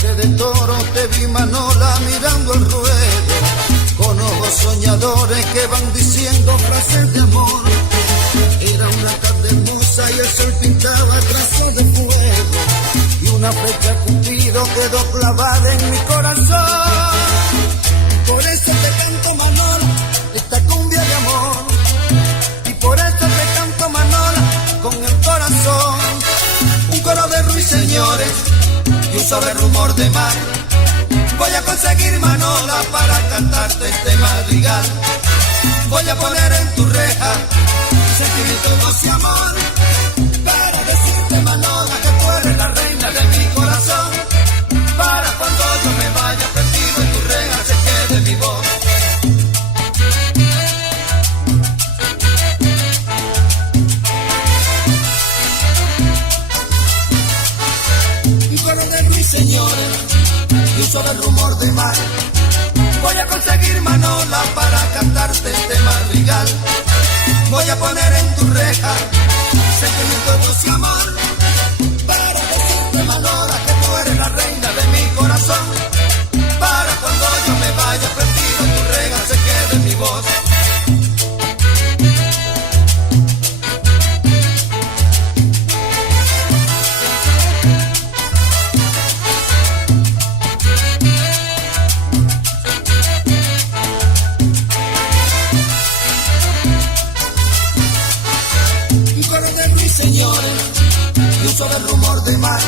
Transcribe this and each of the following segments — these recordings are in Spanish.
tarde de toro te vi, Manola, mirando el ruedo, con ojos soñadores que van diciendo frases de amor. Era una tarde hermosa y el sol pintaba trazos de fuego, y una flecha Cupido quedó clavada en mi corazón. Por eso te canto, Manola, esta cumbia de amor, y por eso te canto, Manola, con el corazón. Un coro de ruiseñores y un suave rumor de mar. Voy a conseguir, Manola, para cantarte este madrigal. Voy a poner en tu reja sentimiento, voz y amor, para decirte, Manola, que tú eres la reina de mi corazón. Para cuando yo me vaya perdido en tu reja se quede mi voz. Un coro de ruiseñores y un suave rumor de mar. Voy a conseguir, Manola, para cantarte este madrigal. Voy a poner en tu reja sentimiento, voz y amor, para decirte, Manola, que tú eres la reina de mi corazón. Para cuando yo me vaya perdido en tu reja se quede mi voz. Señores, y un suave rumor de mar.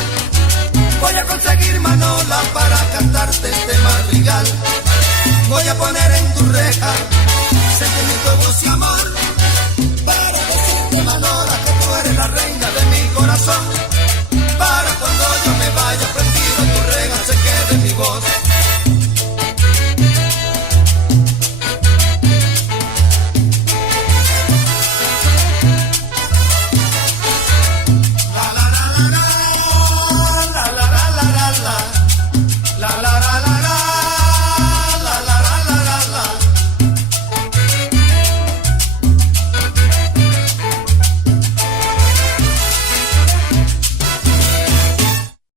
Voy a conseguir, Manola, para cantarte este madrigal. Voy a poner en tu reja sentimiento, voz y amor.